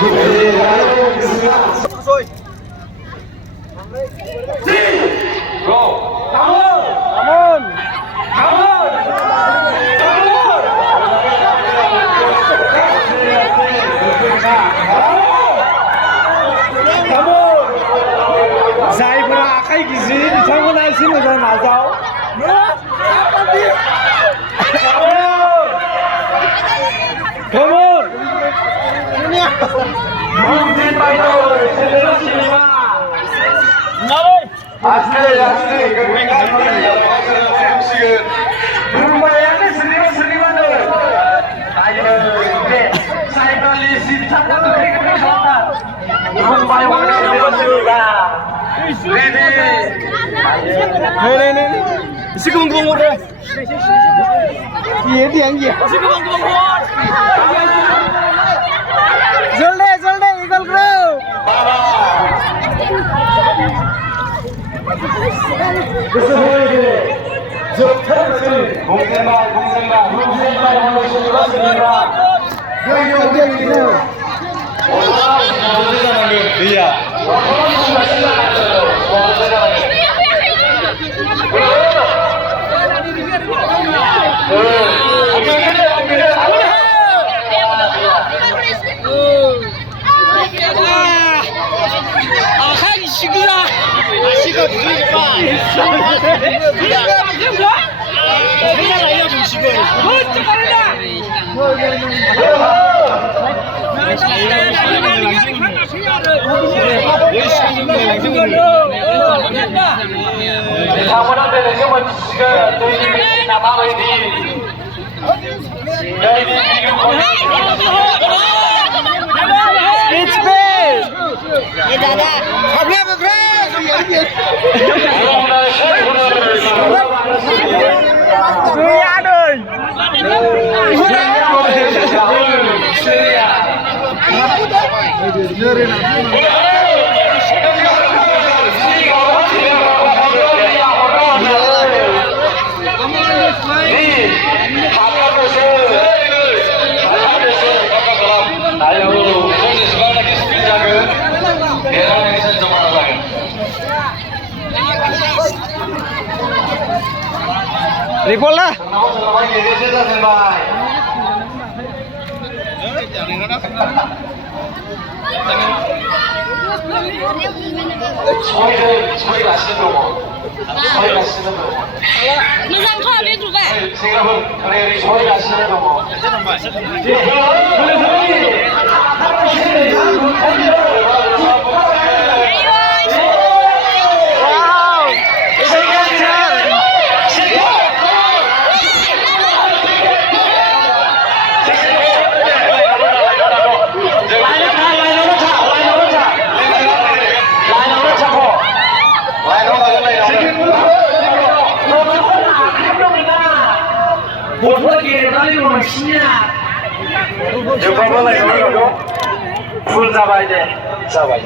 Rồi. Go. Cảm ơn. Cảm ơn. Cảm ơn. Cảm ơn. 자이브라 아카이 기지 비창고나 신으로 나자오. Come on. Mungkin Paito, Silva. Asli, kemudian Berbayangnya serius-seriusan dulu. Ayo, saya beli sincap untuk kebesaran. Berbayangnya serius-seriusan. Ini. Isi gong-gong udah. Iya dia. Isi gong-gong. Jolde, Eagle Group. Iya. 아하 이시구나. 아시가 누구니까. 생각나요 지금. 어쩌 말라. ये दादा हमने बकरे तू याद है Ripol lah. Full जाबाय दे जाबाय